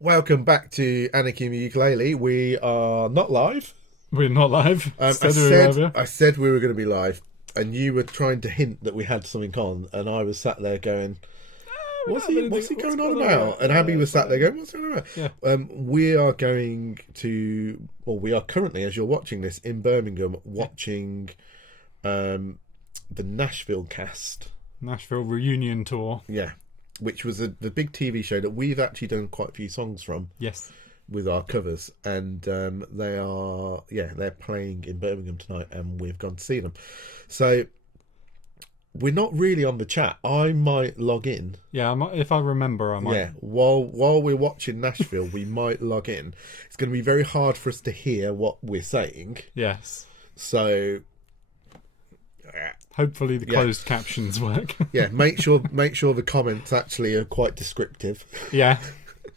welcome back to Anarchy in the Ukulele. We are not live. We're not live. I said we were going to be live, and you were trying to hint that we had something on, and I was sat there going, what's he going on about? And Abby was sat there going, what's going on about? Yeah. We are going to, well, we are currently, as you're watching this, in Birmingham, watching the Nashville cast. Nashville reunion tour. Yeah. Which was the big TV show that we've actually done quite a few songs from. Yes. With our covers. And they're playing in Birmingham tonight, and we've gone to see them. So we're not really on the chat. I might log in. Yeah, if I remember, I might. Yeah, while we're watching Nashville, we might log in. It's going to be very hard for us to hear what we're saying. Yes. So hopefully the closed captions work. Yeah, make sure the comments actually are quite descriptive. Yeah.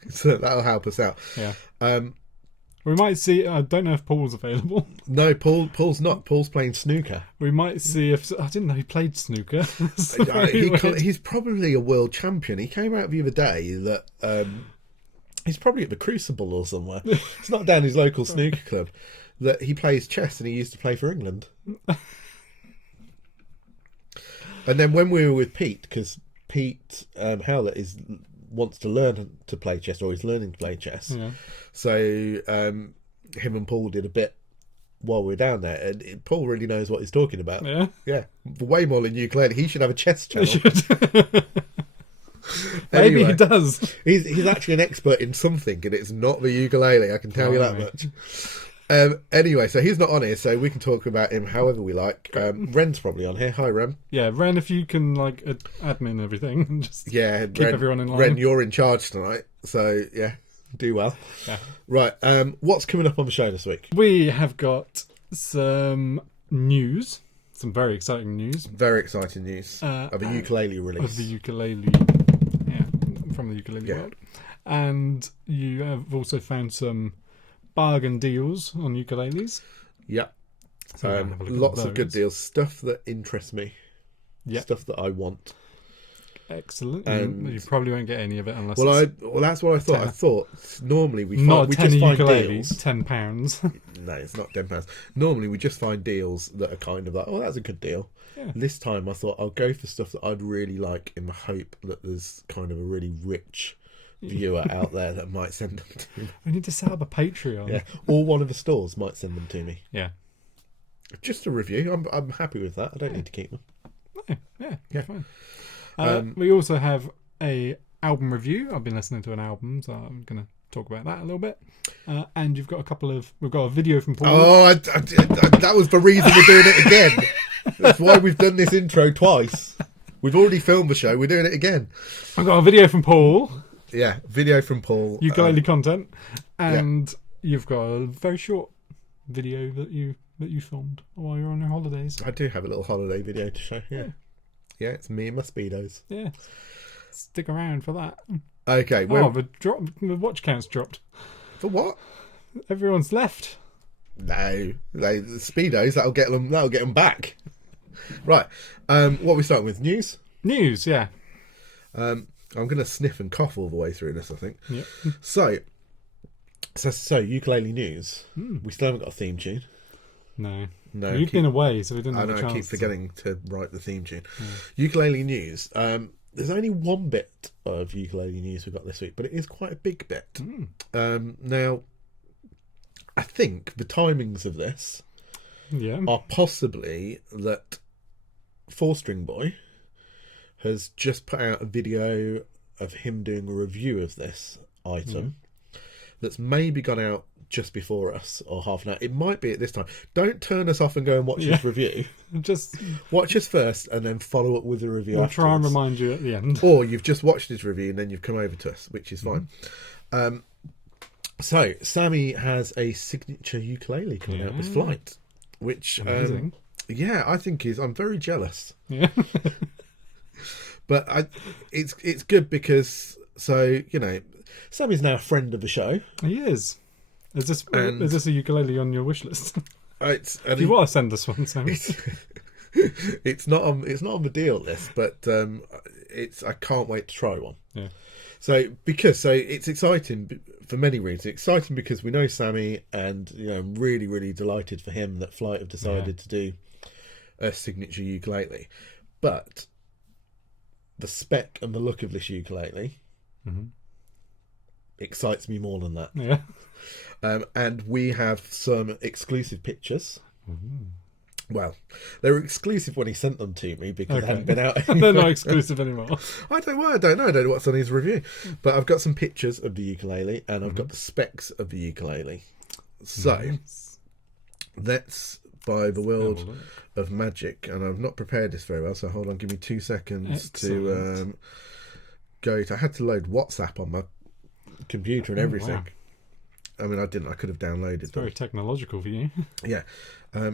So that'll help us out. Yeah. We might see. I don't know if Paul's available. No, Paul's not. Paul's playing snooker. We might see if I didn't know he played snooker. He's probably a world champion. He came out the other day that he's probably at the Crucible or somewhere. It's not down his local snooker club. That he plays chess, and he used to play for England. And then when we were with Pete, because Pete Howlett wants to learn to play chess, or he's learning to play chess. Yeah. So him and Paul did a bit while we were down there, and Paul really knows what he's talking about. Yeah. Yeah. Way more than ukulele. He should have a chess channel. Maybe he does. He's actually an expert in something, and it's not the ukulele, I can tell you that much. Anyway, so he's not on here, so we can talk about him however we like. Ren's probably on here. Hi, Ren. Yeah, Ren, if you can admin everything and just keep everyone in line. Ren, you're in charge tonight, so yeah, do well. Yeah. Right, what's coming up on the show this week? We have got some news, some very exciting news. Very exciting news of a ukulele release. Of the ukulele, from the ukulele world. And you have also found some bargain deals on ukuleles. Yeah. So lots of good deals. Stuff that interests me. Yeah. Stuff that I want. Excellent. And you probably won't get any of it unless that's what I thought. I thought normally we just find deals. £10. No, it's not £10. Normally we just find deals that are kind of like, oh, that's a good deal. Yeah. This time I thought I'll go for stuff that I'd really like, in the hope that there's kind of a really rich viewer out there that might send them to me. We need to set up a Patreon. Yeah. Or one of the stores might send them to me. Yeah. Just a review. I'm happy with that. I don't need to keep them. No, yeah. Fine. We also have a album review. I've been listening to an album, so I'm going to talk about that a little bit. And we've got a video from Paul. Oh, that was the reason we're doing it again. That's why we've done this intro twice. We've already filmed the show. We're doing it again. I've got a video from Paul. Yeah, video from Paul. Ukulele content. And you've got a very short video that you filmed while you're on your holidays. I do have a little holiday video to show. Yeah, it's me and my Speedos. Yeah, stick around for that. Okay. The watch count's dropped. For what? Everyone's left. No, the Speedos. That'll get them back. Right. What are we starting with? News. Yeah. I'm going to sniff and cough all the way through this, I think. Yep. So ukulele news. We still haven't got a theme tune. No. You've been away, so we didn't have a chance. I keep forgetting to write the theme tune. Yeah. Ukulele news. There's only one bit of ukulele news we've got this week, but it is quite a big bit. Now, I think the timings of this are possibly that 4-String Boy has just put out a video of him doing a review of this item that's maybe gone out just before us, or half an hour. It might be at this time. Don't turn us off and go and watch his review. Just watch us first and then follow up with the review afterwards. Try and remind you at the end. Or you've just watched his review and then you've come over to us, which is fine. So, Sammy has a signature ukulele coming out with Flight, which, I think I'm very jealous. Yeah. But it's good because, Sammy's now a friend of the show. He is. Is this a ukulele on your wish list? If you want to send us one, Sammy. It's not on the deal list, but I can't wait to try one. Yeah. So it's exciting for many reasons. Exciting because we know Sammy, and I'm really, really delighted for him that Flight have decided to do a signature ukulele. But the spec and the look of this ukulele excites me more than that. Yeah. And we have some exclusive pictures. Well, they were exclusive when he sent them to me because they hadn't been out anywhere. They're not exclusive anymore. I don't know. I don't know what's on his review. But I've got some pictures of the ukulele and I've got the specs of the ukulele. So, that's by the world of magic. And I've not prepared this very well, so hold on, give me 2 seconds to go to... I had to load WhatsApp on my computer and everything. Wow. I mean, I didn't. I could have downloaded It's very technological for you. Yeah.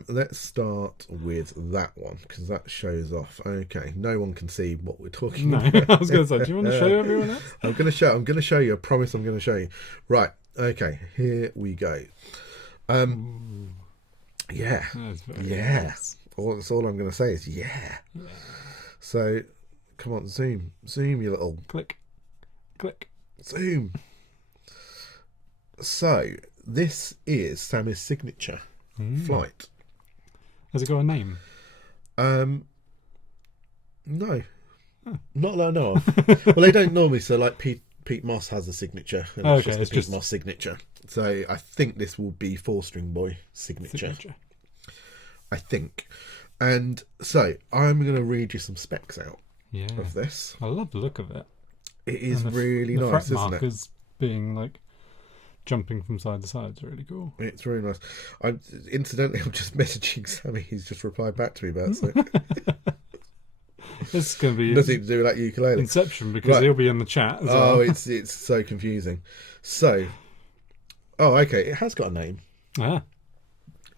Let's start with that one because that shows off. Okay, no one can see what we're talking about. I was going to say, do you want to show everyone else? I'm going to show you. I promise I'm going to show you. Right. Okay. Here we go. Yeah. Nice. That's all I'm going to say is yeah. So, come on, zoom, you little click, zoom. So, this is Sammy's signature Flight. Has it got a name? No. Not that I know of. Well, they don't normally. So, like Pete Moss has a signature, and it's just Moss signature. So, I think this will be 4-string boy signature. I think. And so, I'm going to read you some specs out of this. I love the look of it. It is really nice, fret isn't it? markers being like jumping from side to side is really cool. It's really nice. I'm just messaging Sammy. He's just replied back to me about so. This is going to be nothing to do with that ukulele. Inception because he'll be in the chat as well. It's so confusing. So, okay, it has got a name.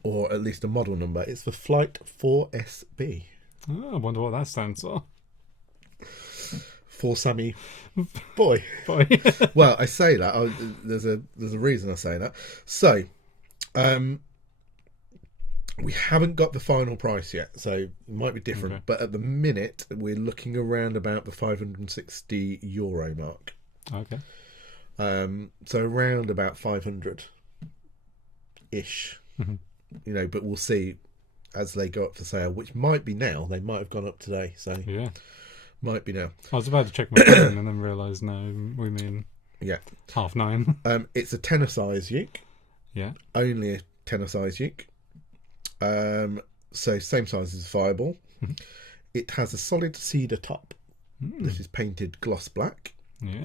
Or at least a model number. It's the Flight 4SB. I wonder what that stands for. For Sammy boy. Well, I say that. There's a reason I say that. So, we haven't got the final price yet, so it might be different. Okay. But at the minute, we're looking around about the €560 mark. Okay. So around about 500-ish. But we'll see as they go up for sale, which might be now. They might have gone up today, so might be now. I was about to check my phone and then realised no, we mean 9:30. It's a tenor size uke. Yeah. Only a tenor size uke. So same size as a fireball. It has a solid cedar top. This is painted gloss black,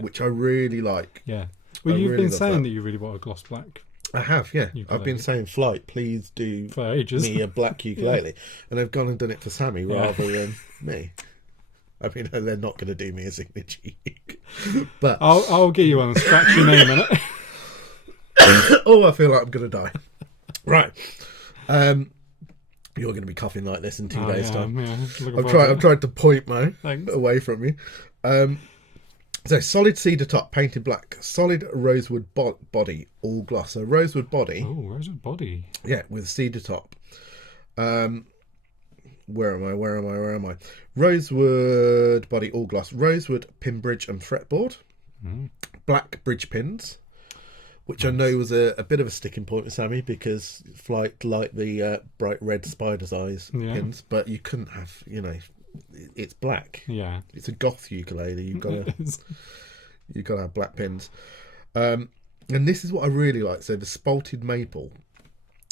which I really like. Yeah. Well, you've been saying that you really want a gloss black. I have, yeah. Ukulele. I've been saying, Flight, please do for ages. me a black ukulele. And they've gone and done it for Sammy rather than me. I mean, they're not going to do me a signature uke. But I'll get you one and scratch your name in it. I feel like I'm going to die. Right. You're going to be coughing like this in 2 days' time. Yeah. I've tried to point away from you. So solid cedar top, painted black, solid rosewood body, all gloss. So rosewood body. Oh, rosewood body. Yeah, with cedar top. Where am I? Rosewood body, all gloss. Rosewood pin bridge and fretboard. Black bridge pins, which I know was a bit of a sticking point with Sammy because Flight liked the bright red spider's eyes pins, but you couldn't have, it's black. Yeah, it's a goth ukulele. You've got to have black pins. And this is what I really like. So the spalted maple,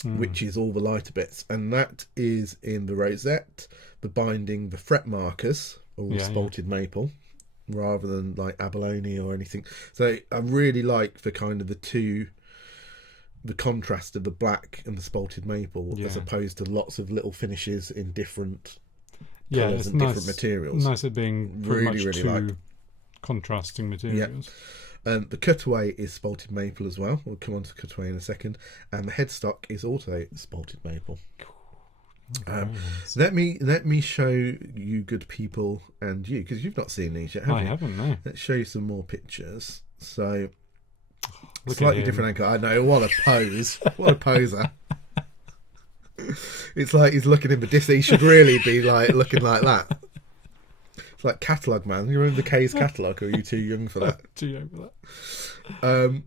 which is all the lighter bits, and that is in the rosette, the binding, the fret markers, all spalted maple, rather than like abalone or anything. So I really like the kind of the contrast of the black and the spalted maple, as opposed to lots of little finishes in different colours and different materials. Nice at being pretty much two contrasting materials. The cutaway is spalted maple as well. We'll come on to cutaway in a second. And the headstock is also spalted maple. Let me show you good people and you, because you've not seen these yet, have you? I haven't, no. Let's show you some more pictures. So, slightly different angle. I know, what a pose. What a poser. It's like he's looking in the disc. He should really be like looking like that. It's like Catalogue Man. You remember the K's Catalogue, or are you too young for that? Too young for that.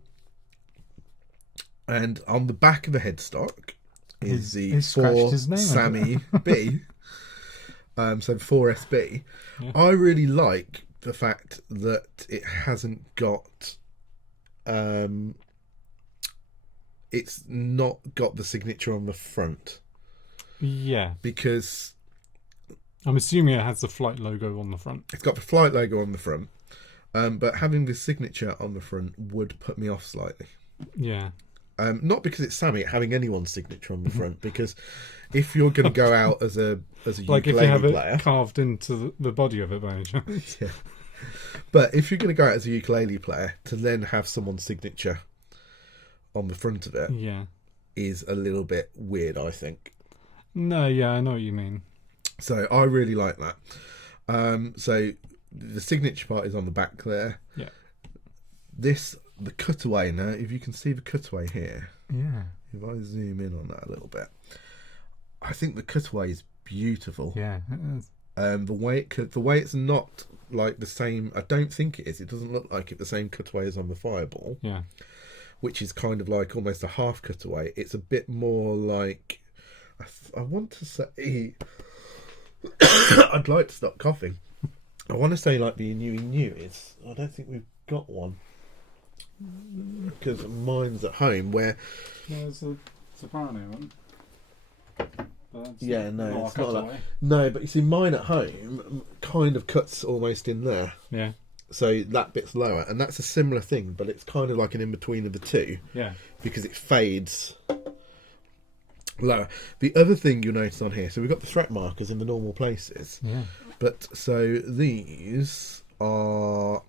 And on the back of the headstock is the he's scratched 4 his name, Sammy B. So 4SB. Yeah. I really like the fact that it hasn't got... it's not got the signature on the front. Yeah. Because... I'm assuming it has the flight logo on the front. It's got the flight logo on the front. But having the signature on the front would put me off slightly. Yeah. Not because it's Sammy having anyone's signature on the front, because if you're going to go out as a like ukulele if you have player, it carved into the body of it by any chance. yeah. But if you're going to go out as a ukulele player, to then have someone's signature on the front of it Yeah. is a little bit weird, I think. No, yeah, I know what you mean. So I really like that. So the signature part is on the back there. Yeah. The cutaway now, if you can see the cutaway here. Yeah. If I zoom in on that a little bit, I think the cutaway is beautiful. Yeah, it is. The way it's not like the same. I don't think it is. It doesn't look like it the same cutaway as on the Fireball. Yeah. Which is kind of like almost a half cutaway. It's a bit more like. I want to say. I'd like to stop coughing. I want to say like the new is. I don't think we've got one. Because mine's at home where... There's a soprano one. Yeah, no, it's not like... No, but you see mine at home kind of cuts almost in there. Yeah. So that bit's lower. And that's a similar thing, but it's kind of like an in-between of the two. Yeah. Because it fades lower. The other thing you'll notice on here, so we've got the fret markers in the normal places. Yeah. But so these are...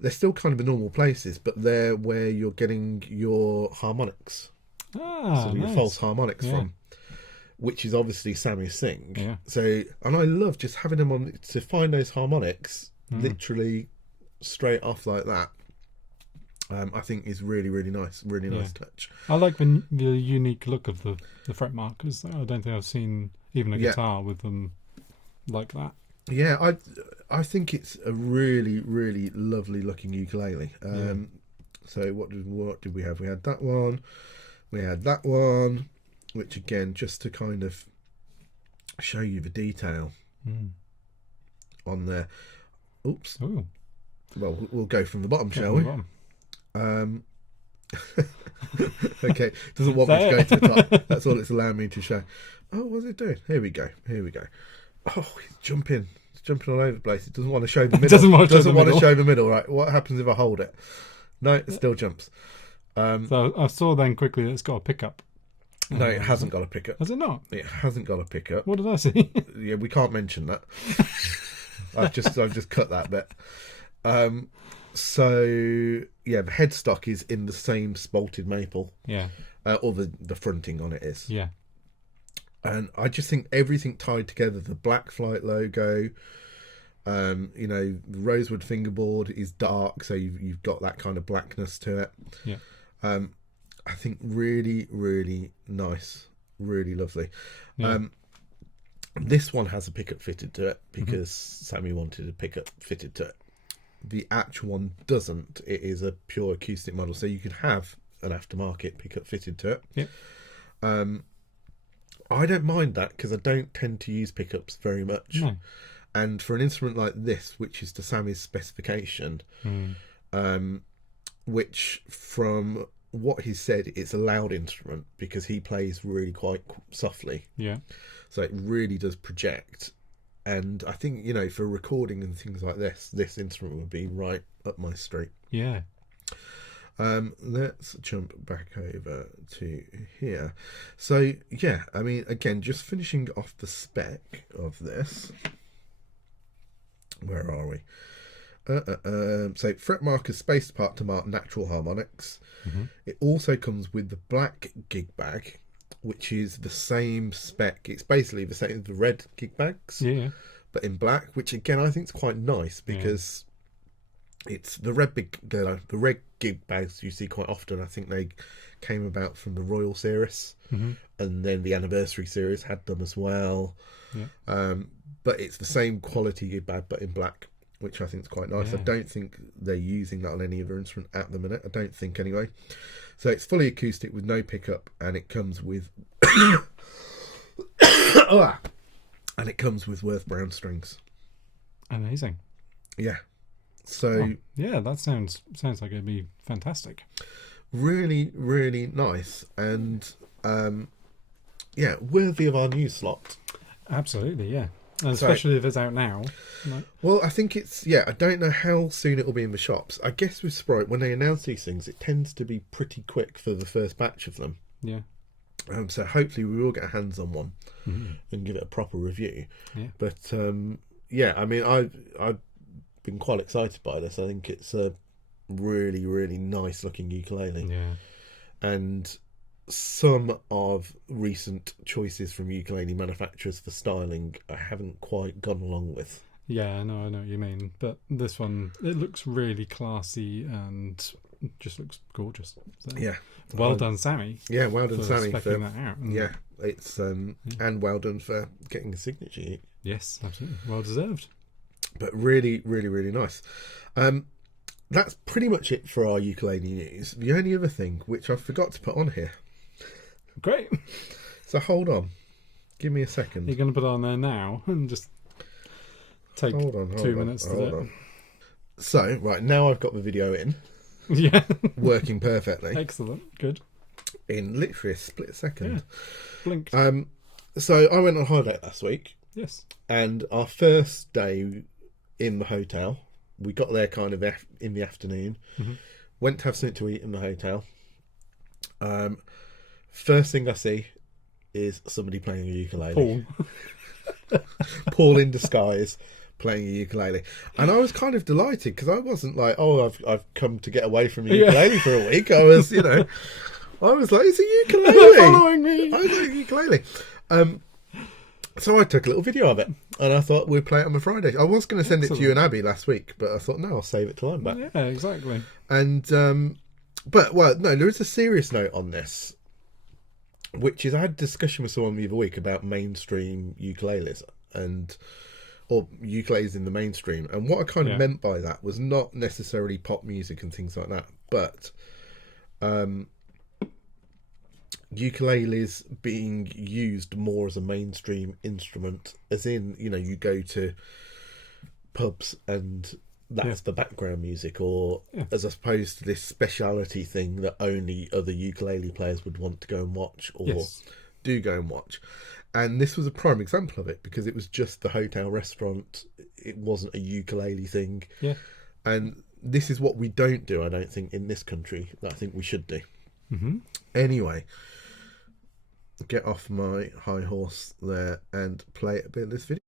They're still kind of in normal places, but they're where you're getting your harmonics. Ah, so your nice. false harmonics from, which is obviously Sammy's thing. Yeah. So, and I love just having them on to find those harmonics literally straight off like that. I think is really, really nice. Really nice touch. I like the unique look of the fret markers. I don't think I've seen even a guitar with them like that. Yeah, I think it's a really, really lovely looking ukulele. So what did we have? We had that one. We had that one, which again, just to kind of show you the detail on there. Oops. Ooh. Well, we'll go from the bottom, shall we? Okay, doesn't want me to go to the top. That's all it's allowing me to show. Oh, what's it doing? Here we go. Oh, he's jumping all over the place. It doesn't want to show the middle. doesn't want to show the middle. Right, what happens if I hold it? No, it still jumps. So I saw then quickly that it's got a pickup. No, it hasn't got a pickup. Has it not? It hasn't got a pickup. What did I see? Yeah, we can't mention that. I've just cut that bit. So yeah, the headstock is in the same spalted maple. Yeah. Or the fronting on it is. Yeah. And I just think everything tied together, the black flight logo, the rosewood fingerboard is dark, so you've got that kind of blackness to it. Yeah. I think really, really nice, really lovely. Yeah. This one has a pickup fitted to it because Sammy wanted a pickup fitted to it. The actual one doesn't. It is a pure acoustic model, so you can have an aftermarket pickup fitted to it. Yeah. I don't mind that because I don't tend to use pickups very much. No. And for an instrument like this, which is to Sammy's specification, which from what he said, it's a loud instrument because he plays really quite softly. Yeah. So it really does project. And I think, for recording and things like this instrument would be right up my street. Yeah. Let's jump back over to here. So, yeah, I mean, again, just finishing off the spec of this. Where are we? So, fret markers spaced apart to mark natural harmonics. It also comes with the black gig bag, which is the same spec. It's basically the same as the red gig bags, but in black, which again I think is quite nice because it's the red gig bags you see quite often. I think they came about from the Royal series, and then the Anniversary series had them as well. But it's the same quality gig bag, but in black. which I think is quite nice. Yeah. I don't think they're using that on any other instrument at the minute. I don't think anyway. So it's fully acoustic with no pickup, and it comes with and it comes with Worth Brown strings. Amazing. Yeah. So yeah, that sounds like it'd be fantastic. Really, really nice, and yeah, worthy of our news slot. Absolutely, yeah. And especially if it's out now. Like... Well, I think it's... Yeah, I don't know how soon it will be in the shops. I guess with Sprite, when they announce these things, it tends to be pretty quick for the first batch of them. Yeah. So hopefully we will get our hands on one and give it a proper review. Yeah. But, yeah, I mean, I've been quite excited by this. I think it's a really, really nice-looking ukulele. Yeah. And... some of recent choices from ukulele manufacturers for styling I haven't quite gone along with. Yeah, no, I know what you mean. But this one, it looks really classy and just looks gorgeous. So, yeah. Well done, Sammy. Yeah, well done, Sammy. For that out. Yeah, it's and well done for getting a signature. Yes, absolutely. Well deserved. But really, really, really nice. That's pretty much it for our ukulele news. The only other thing, which I forgot to put on here. Great. So hold on. Give me a second. You're going to put it on there now and just take 2 minutes to do it. So, right, now I've got the video in. Yeah. Working perfectly. Excellent. Good. In literally a split second. Yeah. Blink. So I went on holiday last week. Yes. And our first day in the hotel, we got there kind of in the afternoon. Mm-hmm. Went to have something to eat in the hotel. First thing I see is somebody playing a ukulele. Paul. Paul in disguise playing a ukulele. And I was kind of delighted because I wasn't like, oh, I've come to get away from ukulele for a week. I was, I was like, it's a ukulele. Following me. I was like, ukulele. So I took a little video of it and I thought we'd play it on the Friday. I was going to send it to you and Abby last week, but I thought, no, I'll save it till I'm back. Yeah, exactly. And, there is a serious note on this, which is I had a discussion with someone the other week about mainstream ukuleles or ukuleles in the mainstream. And what I kind of meant by that was not necessarily pop music and things like that, but ukuleles being used more as a mainstream instrument, as in, you go to pubs and that's the background music, or as opposed to this speciality thing that only other ukulele players would want to go and watch or do go and watch. And this was a prime example of it because it was just the hotel restaurant. It wasn't a ukulele thing. Yeah. And this is what we don't do, I don't think, in this country that I think we should do. Mm-hmm. Anyway, get off my high horse there and play a bit of this video.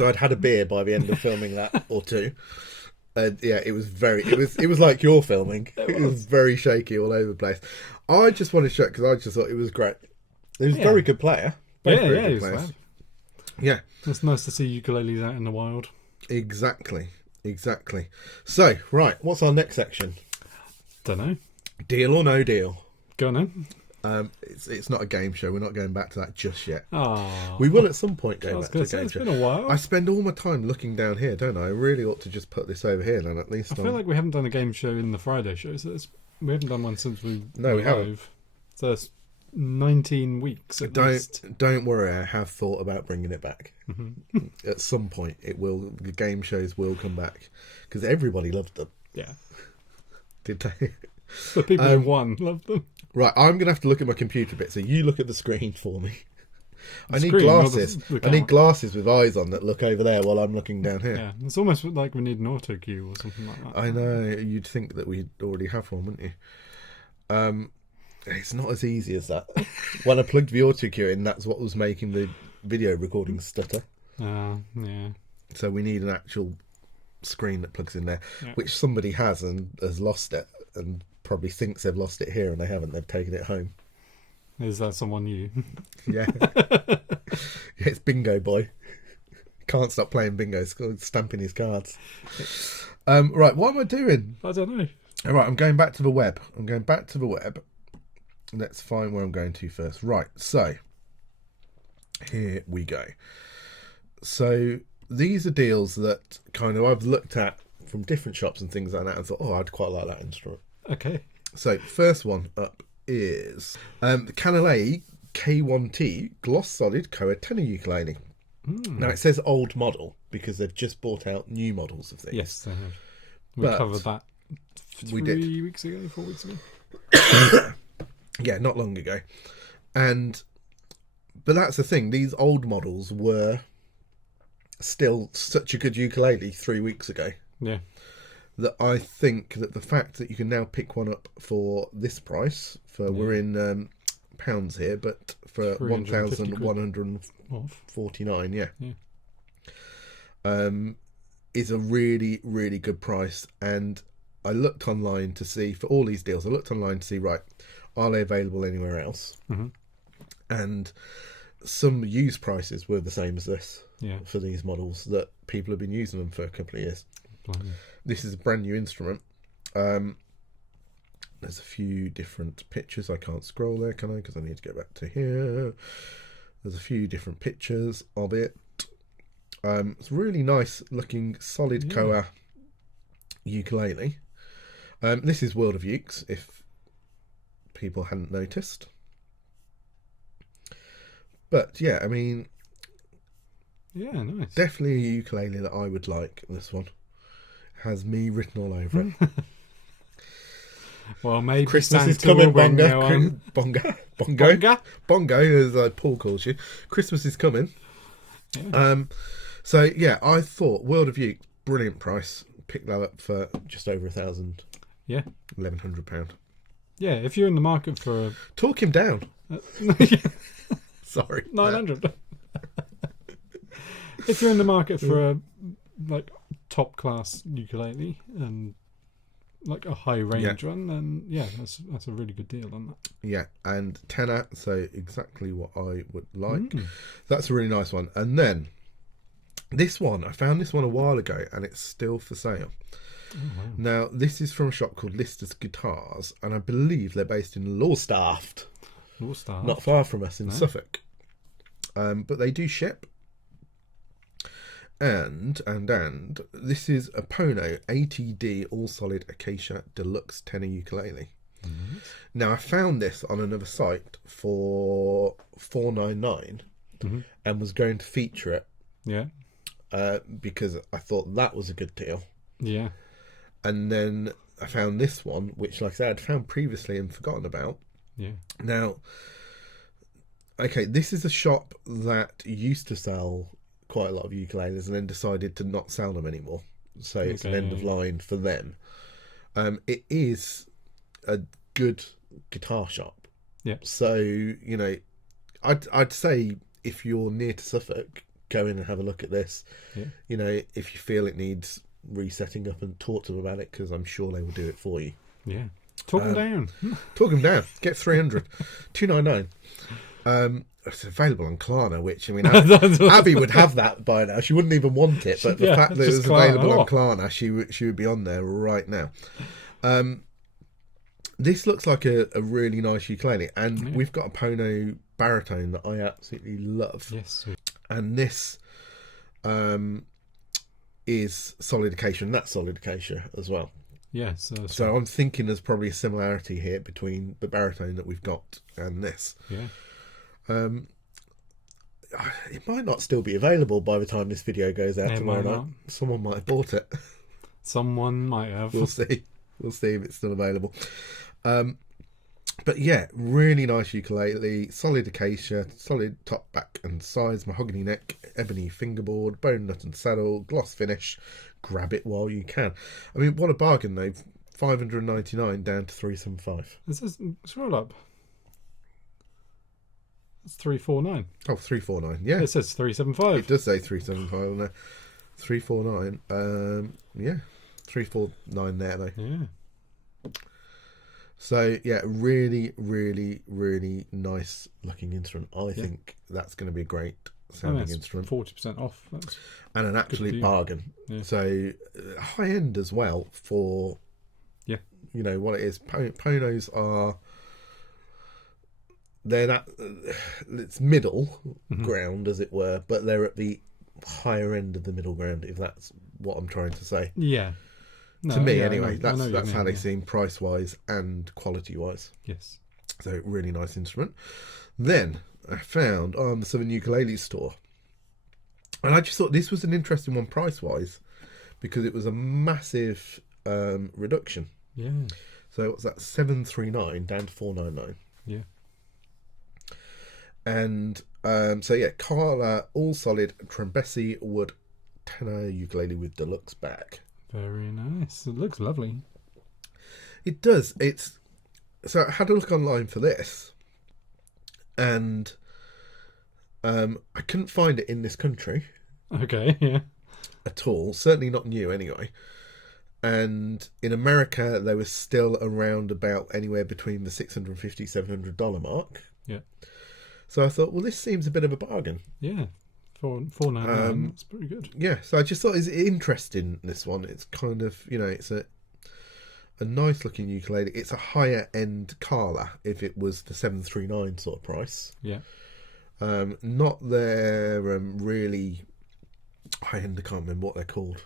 I'd had a beer by the end of filming that or two. It was like you're filming. It was very shaky all over the place. I just wanted to show it because I just thought it was great. He was a very good player. He was fab. Yeah. It's nice to see ukuleles out in the wild. Exactly. So, right, what's our next section? Don't know. Deal or no deal? Go on then. It's not a game show. We're not going back to that just yet. Oh, we will at some point go back to the game it's show. It's been a while. I spend all my time looking down here, don't I? I really ought to just put this over here then, at least. I feel like we haven't done a game show in the Friday show, so we haven't done one since we haven't. So it's 19 weeks at least. Don't worry, I have thought about bringing it back. Mm-hmm. At some point, the game shows will come back because everybody loved them. Yeah. Did they? The people who won loved them. Right, I'm going to have to look at my computer a bit, so you look at the screen for me. I need screen or glasses. the I camera. need glasses with eyes on that look over there while I'm looking down here. Yeah, it's almost like we need an auto cue or something like that. I know. You'd think that we'd already have one, wouldn't you? It's not as easy as that. When I plugged the auto cue in, that's what was making the video recording stutter. Yeah. So we need an actual screen that plugs in there, Yeah. which somebody has and has lost it, and probably thinks they've lost it here, and they haven't. They've taken it home. Is that someone new? Yeah. It's Bingo Boy. Can't stop playing bingo, stamping his cards. Right, what am I doing? I don't know. All right, I'm going back to the web. Let's find where I'm going to first. Right, so here we go. So these are deals that kind of I've looked at from different shops and things like that and thought, oh, I'd quite like that instrument. Okay. So first one up is the Ukulele K1T Gloss Solid Koa tenor ukulele. Now it says old model because they've just brought out new models of things. Yes, they have. We But covered that we did. 4 weeks ago. Yeah, not long ago. But that's the thing, these old models were still such a good ukulele 3 weeks ago. Yeah. That I think that the fact that you can now pick one up for this price, we're in pounds here, but for 1,149, yeah. Is a really, really good price. And I looked online to see, for all these deals, right, are they available anywhere else? Mm-hmm. And some used prices were the same as this Yeah. for these models, that people have been using them for a couple of years. Blimey. This is a brand new instrument. There's a few different pictures. I can't scroll there, can I? Because I need to go back to here. There's a few different pictures of it. It's really nice looking solid Koa ukulele. This is World of Ukes, if people hadn't noticed. But yeah, I mean, Yeah, nice. definitely a ukulele that I would like. This one has me written all over it. Well, maybe Christmas is Santa coming, will bring Bongo. you, Bongo. Bonga? Bongo, as Paul calls you. Christmas is coming. Yeah. So yeah, I thought World of Uke, brilliant price. Picked that up for just over £1,000. Yeah. £1,100. Yeah, if you're in the market for a... Talk him down. Sorry. 900. If you're in the market for a top class ukulele and like a high range one, then yeah, that's a really good deal on that. Yeah, and tenor, so exactly what I would like. That's a really nice one. And then this one, I found this one a while ago, and it's still for sale. Oh, wow. Now, this is from a shop called Lister's Guitars, and I believe they're based in Lawstaft, not far from us in Suffolk. But they do ship. And this is a Pono ATD All Solid Acacia Deluxe tenor ukulele. Mm-hmm. Now, I found this on another site for $4.99 and was going to feature it. Yeah. Because I thought that was a good deal. Yeah. And then I found this one, which, like I said, I'd found previously and forgotten about. Yeah. Now, okay, this is a shop that used to sell quite a lot of ukuleles and then decided to not sell them anymore. So it's an end of line for them. It is a good guitar shop. Yeah. So, you know, I'd say if you're near to Suffolk, go in and have a look at this. Yeah. You know, if you feel it needs resetting up, and talk to them about it, because I'm sure they will do it for you. Yeah. Talk them down. Talk them down. Get 300. $299. It's available on Klarna, which, I mean, Abby would have that by now. She wouldn't even want it, but the fact that it was available on Klarna, she would be on there right now. This looks like a really nice ukulele, and we've got a Pono baritone that I absolutely love. Yes. And this is solid acacia, and that's solid acacia as well. Yeah. So I'm thinking there's probably a similarity here between the baritone that we've got and this. Yeah. It might not still be available by the time this video goes out tomorrow night. Someone might have bought it. Someone might have. We'll see. We'll see if it's still available. But yeah, really nice ukulele, solid acacia, solid top, back and sides, mahogany neck, ebony fingerboard, bone nut and saddle, gloss finish. Grab it while you can. I mean, what a bargain though. $599 down to $375. This is scroll up. It's 349. Oh, $349. Yeah, It says 375. it does say $375 on there. $349. Yeah, $349 there though. Yeah. So yeah, really, really, really nice looking instrument. I think that's going to be a great sounding instrument. 40% off. That's and an absolute bargain. Yeah. So high end as well for you know what it is. Ponos are they're that it's middle ground as it were, but they're at the higher end of the middle ground. If that's what I'm trying to say. Yeah. No, to me, yeah, anyway, that's how they mean, seem price wise and quality wise. Yes. So really nice instrument. Then I found on the Southern Ukulele store, and I just thought this was an interesting one price wise because it was a massive reduction. Yeah. So what's that? $739 down to $499. Yeah. And so yeah, Carla all solid Trembesi wood tenor ukulele with deluxe back. Very nice. It looks lovely. It does. It's so I had a look online for this, and I couldn't find it in this country. Okay, yeah. At all. Certainly not new anyway. And in America, they were still around about anywhere between the $650, $700 mark. Yeah. So I thought, well, this seems a bit of a bargain. Yeah. $499. That's pretty good. Yeah. So I just thought it's interesting. This one, it's kind of it's a nice looking ukulele. It's a higher end Carla if it was the $739 sort of price. Yeah. Not their really high end. I can't remember what they're called.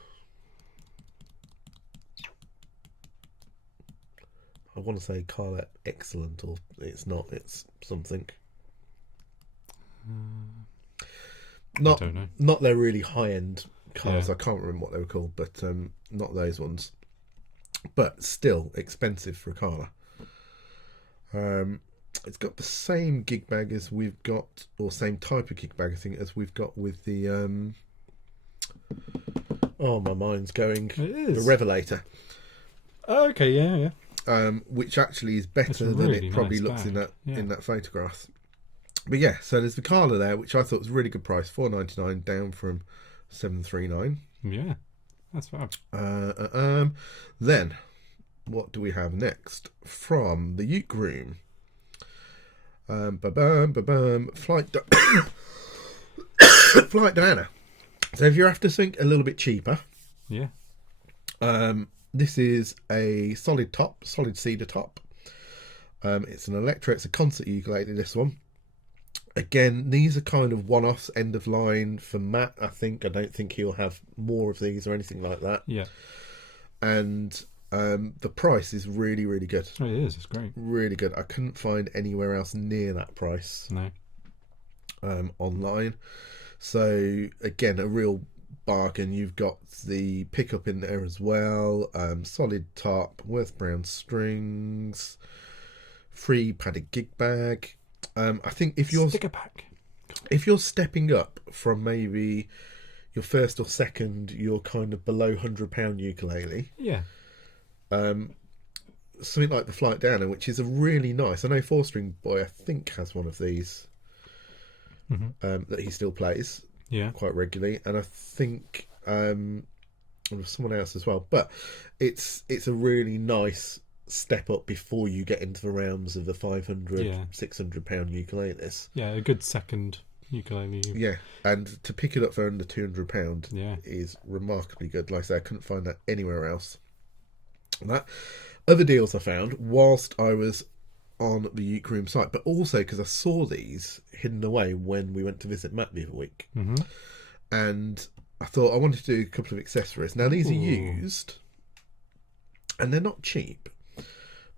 I want to say Carla Excellent, or it's not. It's something. I don't know. Not their really high end cars. Yeah. I can't remember what they were called, but not those ones. But still expensive for a Carla. It's got the same gig bag as we've got, or same type of gig bag, I think, as we've got with the. Oh, my mind's going. It is. The Revelator. Oh, okay, yeah. Which actually is better than really it probably nice looks bag. in that photograph. But yeah, so there's the Carla there, which I thought was a really good price, $499 down from $739. Yeah, that's fab. Then, what do we have next from the Uke Room? Flight Flight Diana. So if you're after something a little bit cheaper, Yeah. This is a solid cedar top. It's an it's a concert ukulele, this one. Again, these are kind of one-offs, end of line for Matt, I think. I don't think he'll have more of these or anything like that. Yeah. And the price is really, really good. Oh, it is. It's great. Really good. I couldn't find anywhere else near that price No. online. So, again, a real bargain. You've got the pickup in there as well. Solid top, Worth Brown strings, free padded gig bag. I think if you're sticker pack, if you're stepping up from maybe your first or second, you're kind of below £100 ukulele. Yeah. Something like the Flight Downer, which is a really nice. I know 4-String Boy, I think, has one of these that he still plays. Yeah. Quite regularly, and I think someone else as well. But it's a really nice step up before you get into the realms of the £500, £600 ukuleles. Yeah, a good second ukulele. Yeah, and to pick it up for under £200 Yeah. is remarkably good. Like I say, I couldn't find that anywhere else. And that other deals I found whilst I was on the Uke Room site, but also because I saw these hidden away when we went to visit Matt the other week. And I thought I wanted to do a couple of accessories. Now these are used and they're not cheap,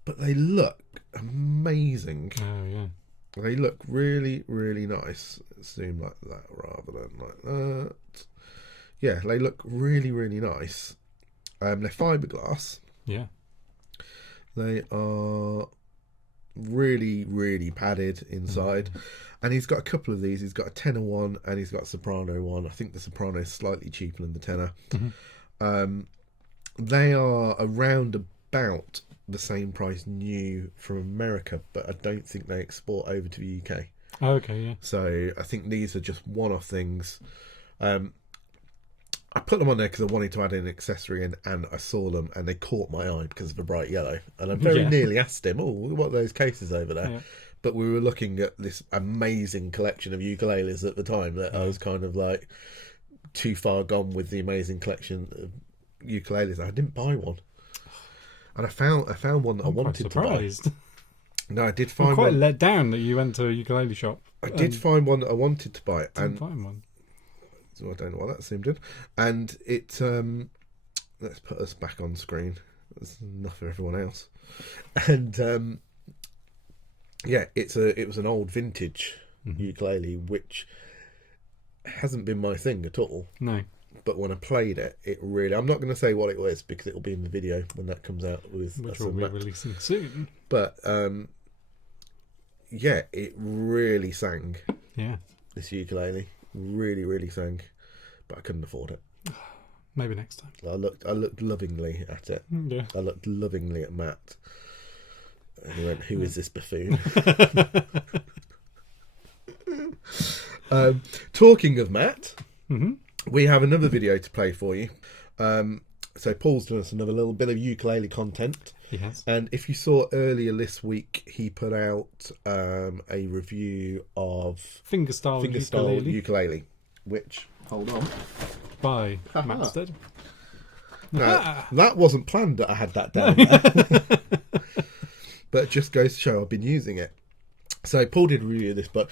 but they look amazing. Oh yeah. They look really, really nice. Zoom like that rather than like that. Yeah, they look really, really nice. They're fiberglass. Yeah. They are really, really padded inside. And he's got a couple of these. He's got a tenor one and he's got a soprano one. I think the soprano is slightly cheaper than the tenor. They are around about the same price new from America, but I don't think they export over to the UK. Oh, okay, yeah. So I think these are just one-off things. I put them on there because I wanted to add an accessory in, and I saw them and they caught my eye because of the bright yellow. And I very nearly asked him, "Oh, what are those cases over there?" Yeah. But we were looking at this amazing collection of ukuleles at the time that I was kind of like too far gone with the amazing collection of ukuleles. I didn't buy one, and I found one that I wanted to buy. No, I did find. I'm quite one. let down that you went to a ukulele shop. I did find one that I wanted to buy, didn't find one. So I don't know why that seemed in. And it let's put us back on screen. There's enough for everyone else. And it was an old vintage ukulele, which hasn't been my thing at all. No. But when I played it, it really... I'm not going to say what it was because it'll be in the video when that comes out. Which we'll be releasing soon. But, it really sang. Yeah. This ukulele. Really, really sang. But I couldn't afford it. Maybe next time. I looked lovingly at it. Yeah. I looked lovingly at Matt. And he went, "Who is this buffoon?" Talking of Matt, we have another video to play for you. So Paul's done us another little bit of ukulele content. He has. And if you saw earlier this week, he put out a review of Fingerstyle ukulele, which, hold on, by Matt Stead. No, that wasn't planned that I had that down there. But it just goes to show I've been using it. So Paul did a review of this book.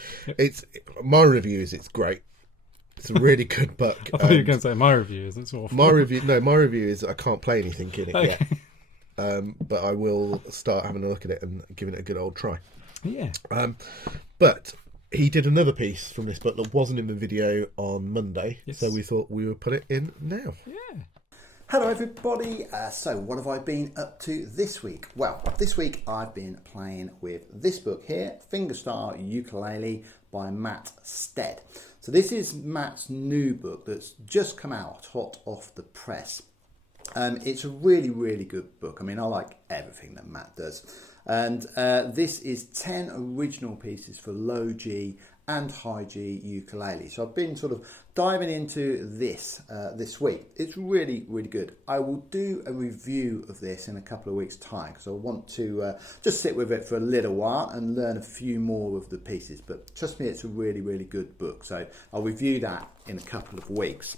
My review is it's great. It's a really good book. I thought you were going to say my review is it's awful. My review is I can't play anything in it yet. But I will start having a look at it and giving it a good old try. Yeah. But he did another piece from this book that wasn't in the video on Monday. Yes. So we thought we would put it in now. Yeah. Hello everybody, so what have I been up to this week? Well, this week I've been playing with this book here, Fingerstyle Ukulele by Matt Stead. So this is Matt's new book that's just come out hot off the press. It's a really, really good book. I mean, I like everything that Matt does. And this is 10 original pieces for low G and high G ukulele. So I've been sort of diving into this this week. It's really, really good. I will do a review of this in a couple of weeks' time because I want to just sit with it for a little while and learn a few more of the pieces. But trust me, it's a really, really good book. So I'll review that in a couple of weeks.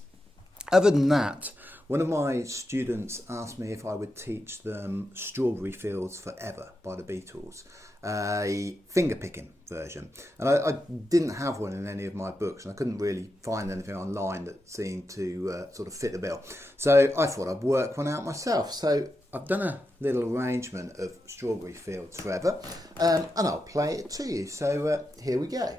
Other than that, one of my students asked me if I would teach them Strawberry Fields Forever by the Beatles, a finger-picking version. And I didn't have one in any of my books, and I couldn't really find anything online that seemed to sort of fit the bill. So I thought I'd work one out myself. So I've done a little arrangement of Strawberry Fields Forever, and I'll play it to you. So here we go.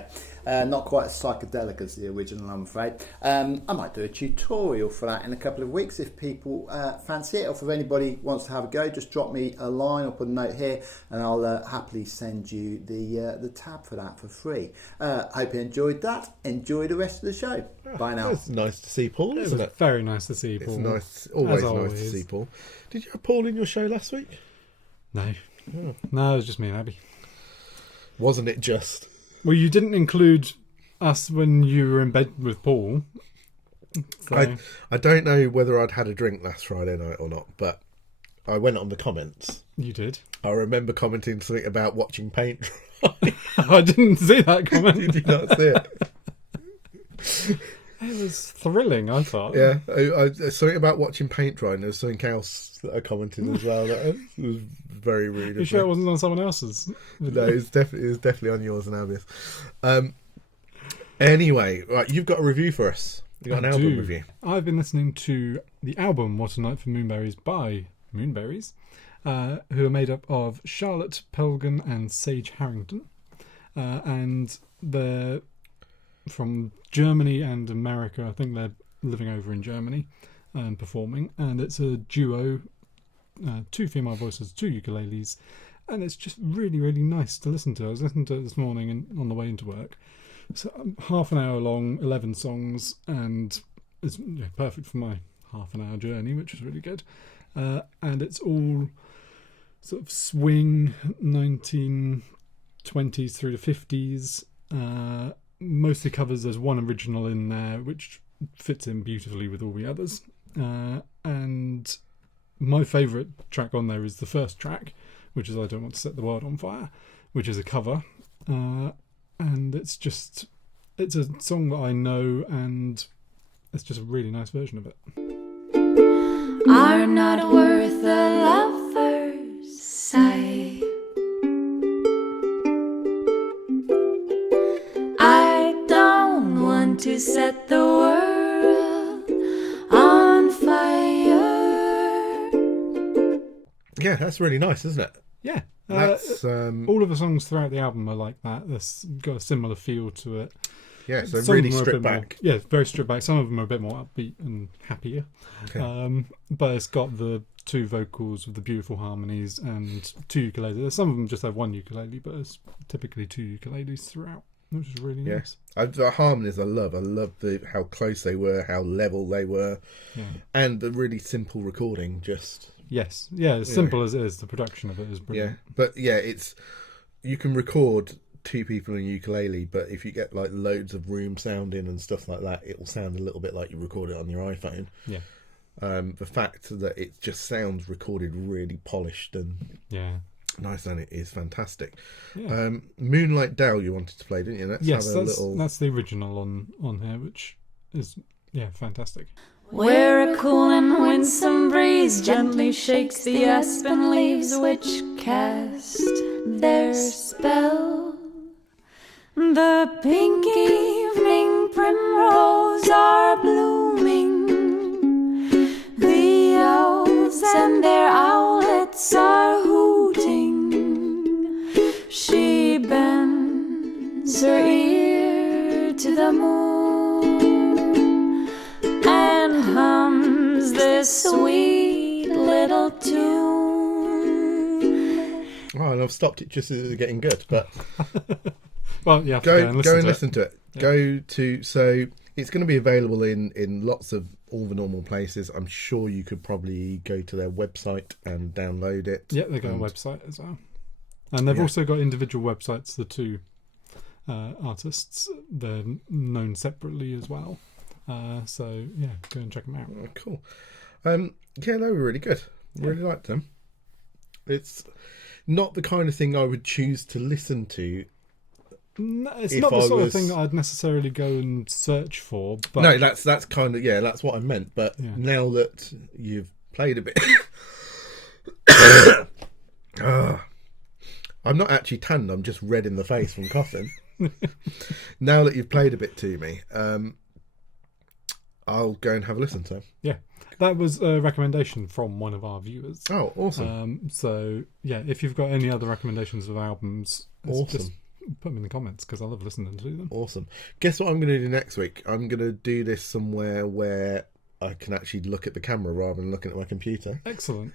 go. Not quite as psychedelic as the original, I'm afraid. I might do a tutorial for that in a couple of weeks if people fancy it, or if anybody wants to have a go, just drop me a line or put a note here and I'll happily send you the tab for that for free. Hope you enjoyed that. Enjoy the rest of the show. Bye now. It's nice to see Paul, isn't it? Very nice to see Paul. It's nice, always nice to see Paul. Did you have Paul in your show last week? No. Oh. No, it was just me and Abby. Wasn't it just? Well, you didn't include us when you were in bed with Paul. So. I don't know whether I'd had a drink last Friday night or not, but I went on the comments. You did. I remember commenting something about watching paint dry. I didn't see that comment. Did you not see it? It was thrilling, I thought. Yeah, something about watching paint dry, and there was something else that I commented as well. That was very rude. You sure it wasn't on someone else's? No, it was definitely on yours and Abby's. Anyway, right, you've got a review for us. You got an album review. I've been listening to the album "What a Night for Moonberries" by Moonberries, who are made up of Charlotte Pelgan and Sage Harrington, and they're from Germany and America. I think they're living over in Germany and performing, and it's a duo, 2 female voices, 2 ukuleles, and it's just really, really nice to listen to. I was listening to it this morning on the way into work. So half an hour long, 11 songs, and it's perfect for my half an hour journey, which is really good. And it's all sort of swing 1920s through the 50s. Mostly covers. There's one original in there which fits in beautifully with all the others, and my favourite track on there is the first track, which is "I Don't Want to Set the World on Fire," which is a cover, and it's a song that I know, and it's just a really nice version of it. Are not worth a lover's sigh. To set the world on fire. Yeah, that's really nice, isn't it? Yeah. That's all of the songs throughout the album are like that. They've got a similar feel to it. Yeah, so Some really of them are a stripped bit back. More, yeah, very stripped back. Some of them are a bit more upbeat and happier. Okay. But it's got the 2 vocals with the beautiful harmonies and 2 ukuleles. Some of them just have 1 ukulele, but it's typically 2 ukuleles throughout, which is really nice. The harmonies I love how close they were, how level they were, and the really simple recording. As simple as it is, the production of it is brilliant. Yeah, but you can record 2 people in ukulele, but if you get like loads of room sound in and stuff like that, it will sound a little bit like you record it on your iPhone. Yeah. The fact that it just sounds recorded really polished and nice, and it is fantastic. Yeah. Moonlight Dell you wanted to play, didn't you? That's the original on here, which is fantastic. Where a cool and winsome breeze gently shakes the aspen leaves which cast their spell. The pink evening primrose are blooming. The owls and their owlets are hooting. She bends her ear to the moon and hums this sweet little tune. Oh, and I've stopped it just as it's getting good, but well, yeah, go and listen to it. Yeah. So it's going to be available in lots of all the normal places. I'm sure you could probably go to their website and download it. Yeah, they've got a website as well, and they've also got individual websites. The 2 artists, they're known separately as well. So yeah, go and check them out. Oh, cool. They were really good. Really liked them. It's not the kind of thing I would choose to listen to. No, it's not the sort of thing that I'd necessarily go and search for. But no, that's kind of that's what I meant. But now that you've played a bit, I'm not actually tanned. I'm just red in the face from coughing. Now that you've played a bit to me, I'll go and have a listen to them. Yeah. That was a recommendation from one of our viewers. Oh, awesome. So, if you've got any other recommendations of albums, awesome. put them in the comments because I love listening to them. Awesome. Guess what I'm going to do next week? I'm going to do this somewhere where I can actually look at the camera rather than looking at my computer. Excellent.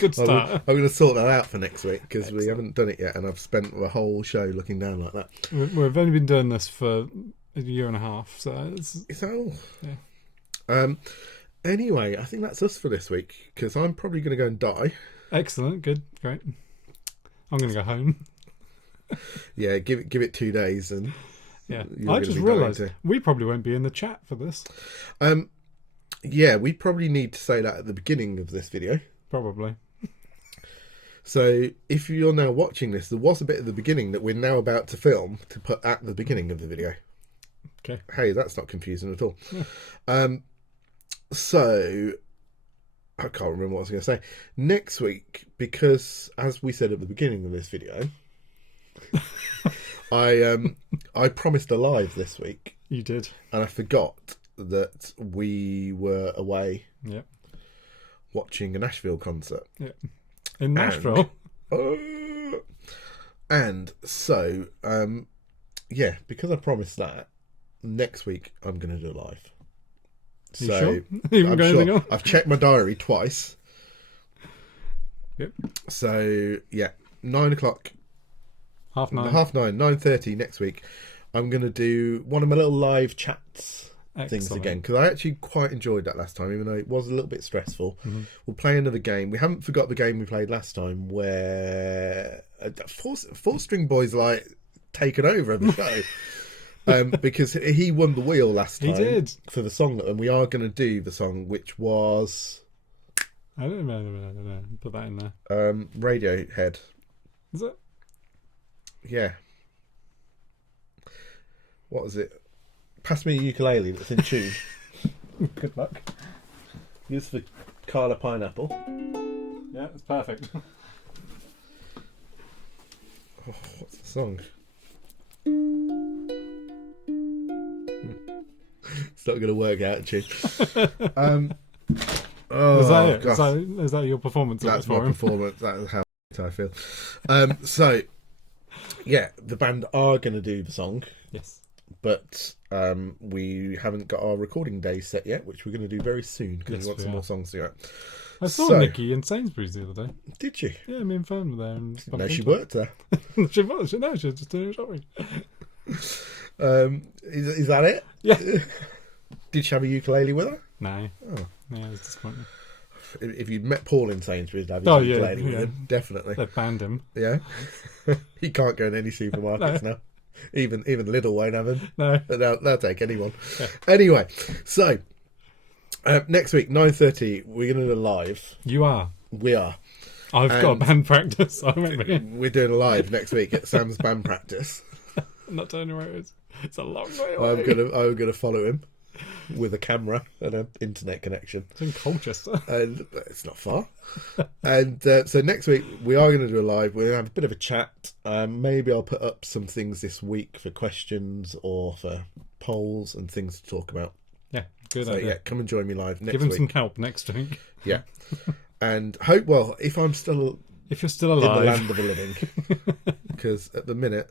Good start. I'm going to sort that out for next week because we haven't done it yet, and I've spent the whole show looking down like that. We've only been doing this for a year and a half, so it's... Is that all? Yeah. Anyway, I think that's us for this week because I'm probably going to go and die. Excellent. Good. Great. I'm going to go home. Yeah, give it 2 days and... Yeah. You're I gonna just be realised dying too. we probably won't be in the chat for this. Yeah, we probably need to say that at the beginning of this video. Probably. So if you're now watching this, there was a bit at the beginning that we're now about to film to put at the beginning of the video. Okay. Hey, that's not confusing at all. Yeah. So I can't remember what I was going to say. Next week, because as we said at the beginning of this video, I promised a live this week. You did. And I forgot that we were away watching a Nashville concert. Yeah. In Nashville. And so, yeah, because I promised that, next week I'm going to do a live. You So sure? Even I'm got anything sure. on? I've checked my diary twice. Yep. So, yeah, 9 o'clock. 9:30. 9:30 next week. I'm going to do one of my little live chats things Excellent. again because I actually quite enjoyed that last time, even though it was a little bit stressful. We'll play another game. We haven't forgot the game we played last time where four string boys like taken over the show because he won the wheel last time. He did for the song, and we are going to do the song which was I don't know. Put that in there. Radiohead. Is it? Yeah. What was it? Pass me a ukulele that's in tune. Good luck. Use for Carla Pineapple. Yeah, it's perfect. Oh, what's the song? It's not going to work out, tune. Oh, Is that it? gosh. Is that your performance? That's for my him? performance. That is how I feel. So, yeah, the band are going to do the song, Yes. but we haven't got our recording day set yet, which we're going to do very soon because Yes, we want we some are. more songs to go out. I saw So- Nikki in Sainsbury's the other day. Did you? Yeah, me and Fern were there. And No, she worked there. she was. No, she was just doing shopping. Is that it? Yeah. Did she have a ukulele with her? No. Oh. Yeah, it was disappointing. If you'd met Paul in Sainsbury's, have Oh, a yeah, ukulele with yeah. him, definitely. They banned him. Yeah, he can't go in any supermarkets now. Even Lidl won't have him. No. They'll take anyone. Yeah. Anyway, so next week 9:30 we're going to do a live. You are. We are. I've got band practice. I remember. We're doing a live next week at Sam's band practice. I'm not telling you where it is. It's a long way away. I'm gonna follow him with a camera and an internet connection. It's in Colchester. And it's not far. And so next week we are going to do a live. We're going to have a bit of a chat. Maybe I'll put up some things this week for questions or for polls and things to talk about. Yeah, good So idea. yeah, come and join me live next Give him week. some help next week. Yeah, and hope if I'm still If you're still in the alive. land of the living, because at the minute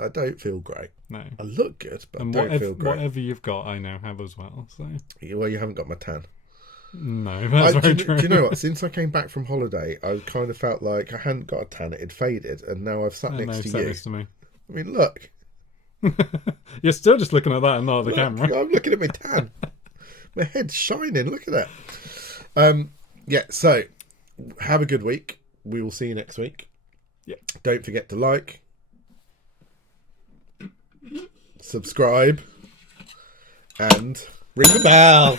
I don't feel great. No. I look good, but And I don't feel great. whatever you've got, I now have as well. So Well, you haven't got my tan. no, that's do very true. you know what? Since I came back from holiday, I kind of felt like I hadn't got a tan. It had faded, and now I've sat I know, next to sat you. next to me. I mean, look. You're still just looking at that and not at the camera. I'm looking at my tan. My head's shining. Look at that. Yeah, so have a good week. We will see you next week. Yeah. Don't forget to like, subscribe, and ring the bell.